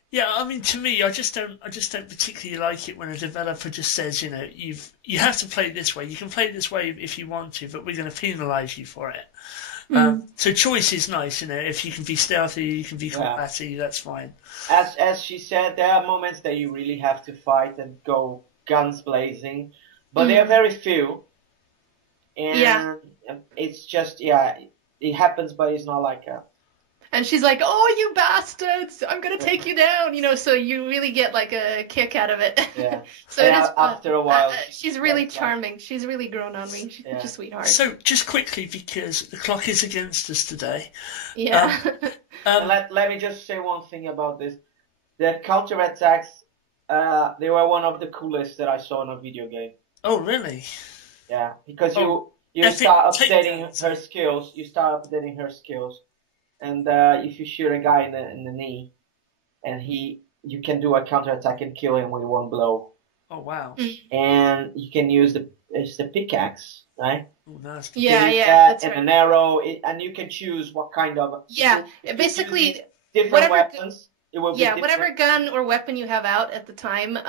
Yeah, I mean, to me, I just don't particularly like it when a developer just says, you have to play it this way. You can play it this way if you want to, but we're going to penalise you for it. So choice is nice, if you can be stealthy, you can be combative, that's fine. As she said, there are moments that you really have to fight and go guns blazing, but they are very few. And it's just, it happens, but it's not like a... And she's like, "Oh, you bastards! I'm gonna take you down," so you really get like a kick out of it. Yeah. So it is after a while. She's really charming. She's really grown on me. She's such a sweetheart. So just quickly, because the clock is against us today. Yeah. Let me just say one thing about this. The counterattacks, they were one of the coolest that I saw in a video game. Oh, really? Yeah, because you start updating her skills. You start updating her skills, and if you shoot a guy in the knee, and you can do a counterattack and kill him with one blow. Oh wow! And you can use the pickaxe, right? Oh, nice. Yeah, that's and right. an arrow, and you can choose what kind of. Yeah, basically different weapons. It will be whatever gun or weapon you have out at the time.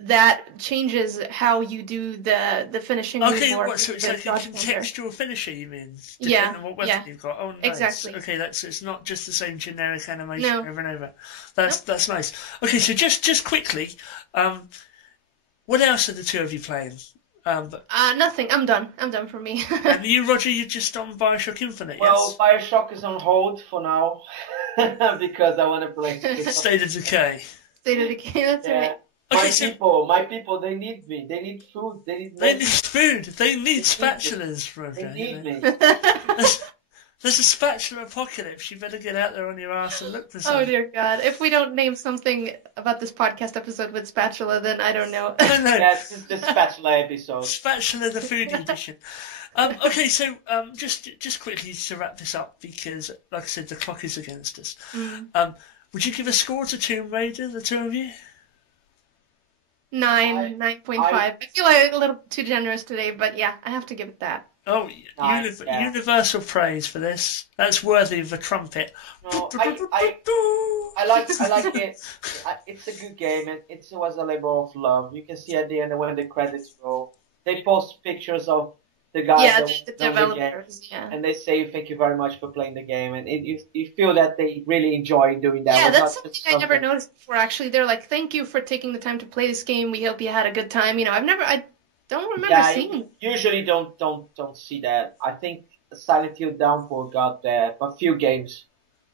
That changes how you do the finishing move. Okay, so it's like a contextual finisher, you mean? Depending on what weapon you've got. Oh, nice. Exactly. Okay, it's not just the same generic animation over and over. That's nice. Okay, so just quickly, what else are the two of you playing? Nothing. I'm done. For me. And you, Roger, you're just on Bioshock Infinite, yes? Well, Bioshock is on hold for now because I want to play State of Decay. State of Decay. That's right. Okay, my people, they need me. They need food. They need food. They need spatulas, Roger. They need me. There's a spatula apocalypse. You better get out there on your ass and look for something. Oh dear God! If we don't name something about this podcast episode with spatula, then I don't know. No. That's the spatula episode. Spatula the food edition. Okay, so just quickly to wrap this up, because like I said, the clock is against us. Would you give a score to Tomb Raider, the two of you? 9.5. I feel like a little too generous today, but yeah, I have to give it that. Oh, universal praise for this. That's worthy of a trumpet. No, I like it. It's a good game, and it was a labor of love. You can see at the end when the credits roll, they post pictures of the guys, the developers, and they say thank you very much for playing the game, and you feel that they really enjoy doing that. Yeah, that's something I never noticed before. Actually, they're like, "Thank you for taking the time to play this game. We hope you had a good time." I don't remember seeing. Usually don't see that. I think Silent Hill Downpour got that, but few games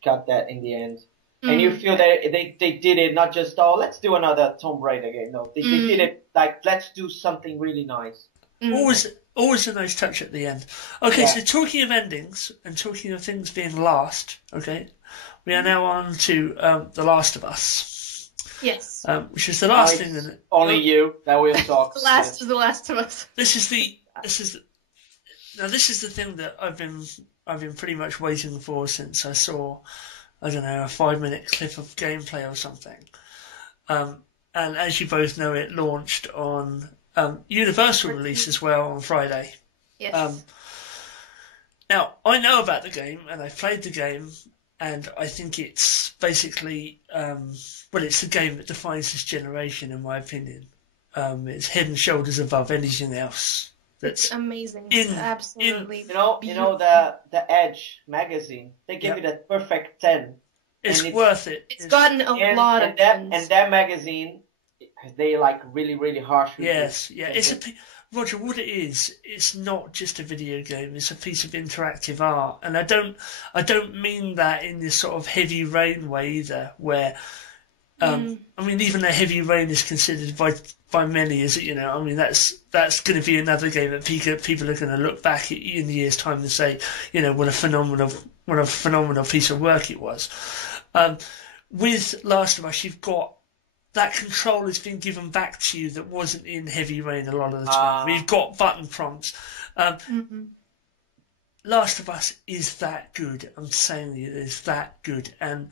got that in the end. And you feel that they did it not just let's do another Tomb Raider game. No, they did it like let's do something really nice. Always a nice touch at the end. Okay, so talking of endings and talking of things being last, okay, we are now on to The Last of Us. Yes. Which is the last thing that only you that we'll talk. The last of The Last of Us. This is the thing that I've been pretty much waiting for since I saw, I don't know, a 5-minute clip of gameplay or something. And as you both know, it launched on Universal release as well on Friday. Yes. Now, I know about the game, and I've played the game, and I think it's basically, it's the game that defines this generation, in my opinion. It's head and shoulders above anything else that's amazing. Absolutely. You know the Edge magazine. They give it a perfect 10. It's worth it. It's gotten a lot of and that magazine, they like really, really harsh reviews. Yes, yeah. Roger, what it is, it's not just a video game. It's a piece of interactive art, and I don't mean that in this sort of Heavy Rain way either, where I mean, even though Heavy Rain is considered by many as I mean, that's going to be another game that people are going to look back at in the years' time and say, what a phenomenal piece of work it was. With Last of Us, you've got that control has been given back to you that wasn't in Heavy Rain a lot of the time. We've got button prompts. Last of Us is that good. I'm saying it is that good, and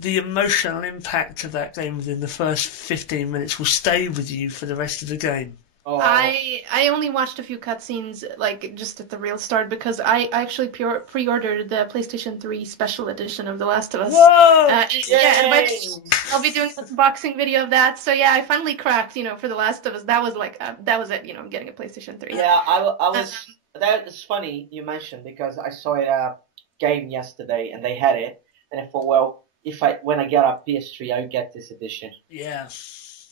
the emotional impact of that game within the first 15 minutes will stay with you for the rest of the game. Oh. I only watched a few cutscenes, like, just at the real start, because I actually pre-ordered the PlayStation 3 Special Edition of The Last of Us. Whoa! And I'll be doing an unboxing video of that. So yeah, I finally cracked, for The Last of Us. That was like, that was it, I'm getting a PlayStation 3. Yeah, I was. That is funny you mentioned, because I saw a game yesterday and they had it, and I thought, well, when I get a PS3, I'll get this edition. Yeah,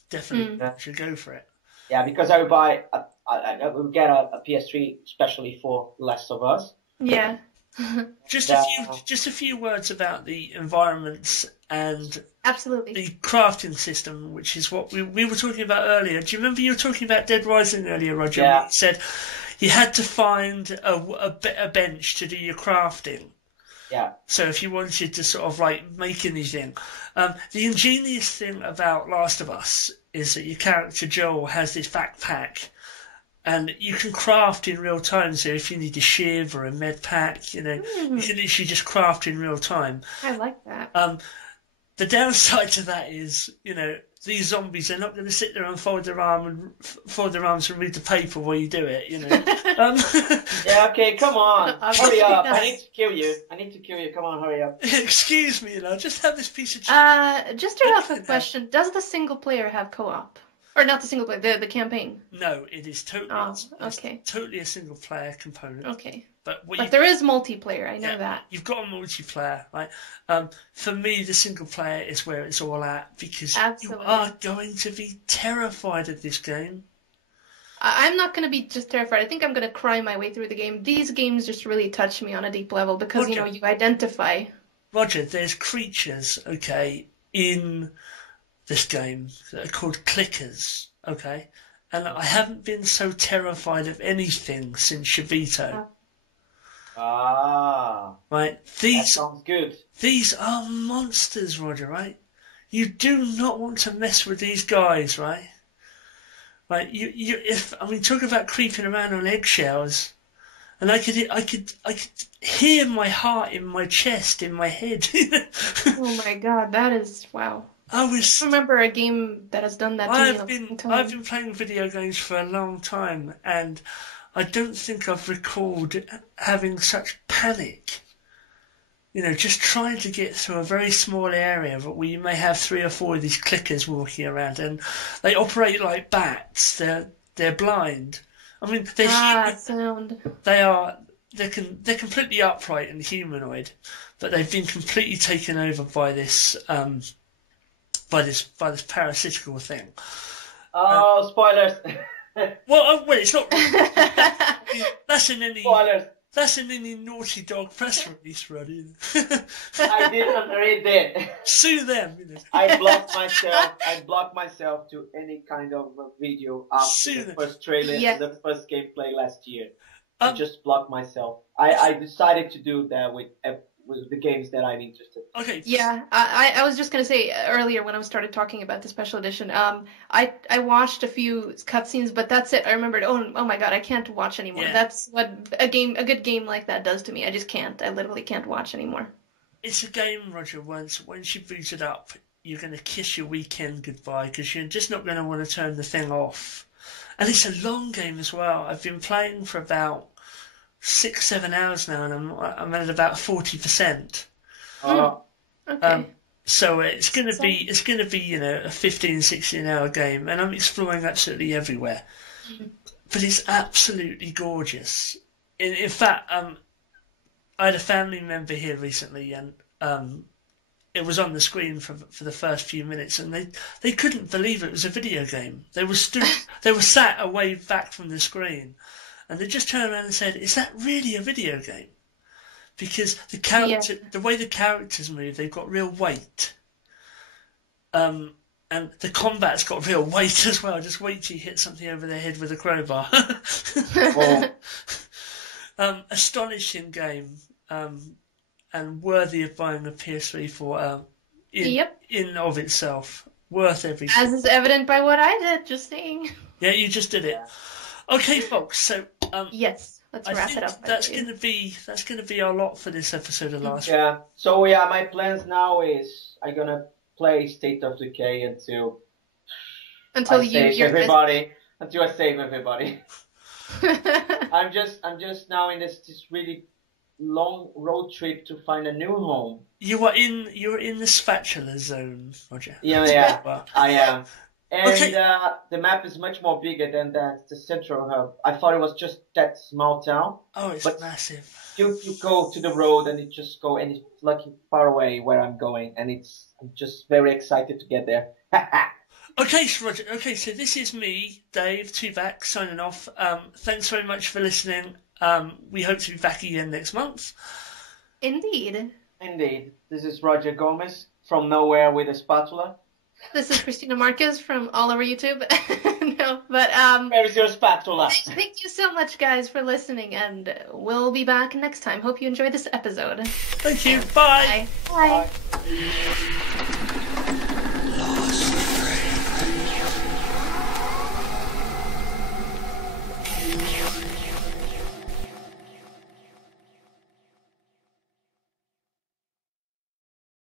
definitely. Should go for it. Yeah, because I would get a PS3 especially for Last of Us. Yeah. Just a few words about the environments and absolutely the crafting system, which is what we were talking about earlier. Do you remember you were talking about Dead Rising earlier, Roger? Yeah. You said you had to find a bench to do your crafting. Yeah. So if you wanted to sort of like make anything, the ingenious thing about Last of Us is that your character Joel has this backpack, and you can craft in real time. So if you need a shiv or a med pack, you can literally just craft in real time. I like that. The downside to that is, these zombies, they're not going to sit there and fold their arms and read the paper while you do it, Yeah, okay, come on. Hurry up. I need to kill you. Come on, hurry up. Excuse me, just have this piece of... just a real quick question. Does the single player have co-op? Or not the single player, the campaign? No, it is totally, okay. Totally a single player component. Okay. But there is multiplayer, I know that. You've got a multiplayer, right? For me, the single player is where it's all at, because you are going to be terrified of this game. I'm not going to be just terrified. I think I'm going to cry my way through the game. These games just really touch me on a deep level because, you identify. Roger, there's creatures, in this game that are called clickers, And I haven't been so terrified of anything since Shavito. Right, that sounds good. These are monsters, Roger, right? You do not want to mess with these guys, right? Right, talk about creeping around on eggshells, and I could hear my heart in my chest, in my head. Oh my God, that is wow. I remember a game that has done that to me in a long time. I've been playing video games for a long time, and I don't think I've recalled having such panic. Just trying to get through a very small area where you may have 3 or 4 of these clickers walking around, and they operate like bats. They're blind. I mean, they're human. Sound. They're completely upright and humanoid, but they've been completely taken over by this parasitical thing. Oh, spoilers! Well, it's not. That's in any. Spoilers. That's in any Naughty Dog press release, Roddy. I didn't read it. Sue them. I blocked myself to any kind of video after the first trailer and the first gameplay last year. I just blocked myself. I decided to do that with the games that I'm interested in. Okay. Yeah, I was just going to say earlier when I started talking about the special edition, I watched a few cutscenes, but that's it. I remembered, oh my God, I can't watch anymore. Yeah. That's what a good game like that does to me. I just can't. I literally can't watch anymore. It's a game, Roger, once you boot it up, you're going to kiss your weekend goodbye because you're just not going to want to turn the thing off. And it's a long game as well. I've been playing for about 6-7 hours now, and I'm at about 40%. Okay. So it's going to be a 15-16 hour game, and I'm exploring absolutely everywhere. but it's absolutely gorgeous. In fact, I had a family member here recently, and it was on the screen for the first few minutes, and they couldn't believe it was a video game. They were sat away back from the screen, and they just turned around and said, "Is that really a video game?" Because the way the characters move, they've got real weight. And the combat's got real weight as well. Just wait till you hit something over their head with a crowbar. Astonishing game, and worthy of buying a PS3 for in of itself. Worth every. As is evident by what I did, just saying. Yeah, you just did it. Okay, folks. So yes, let's wrap it up. That's gonna be our lot for this episode of Last. Yeah. So yeah, my plans now is I'm gonna play State of Decay until I save everybody. I'm just now in this really long road trip to find a new home. You're in the Spatula zone, Roger. Yeah, I am. And the map is much more bigger than the central hub. I thought it was just that small town. Oh, it's massive. You go to the road and it just go, and it's like far away where I'm going, and I'm just very excited to get there. Okay, so Roger. Okay, so this is me, Dave, Tubac, signing off. Thanks very much for listening. We hope to be back again next month. Indeed. This is Roger Gomez from Nowhere with a Spatula. This is Christina Marquez from all over YouTube. No, but where's your spatula? Thank you so much, guys, for listening, and we'll be back next time. Hope you enjoyed this episode. Thank you. Bye. Bye.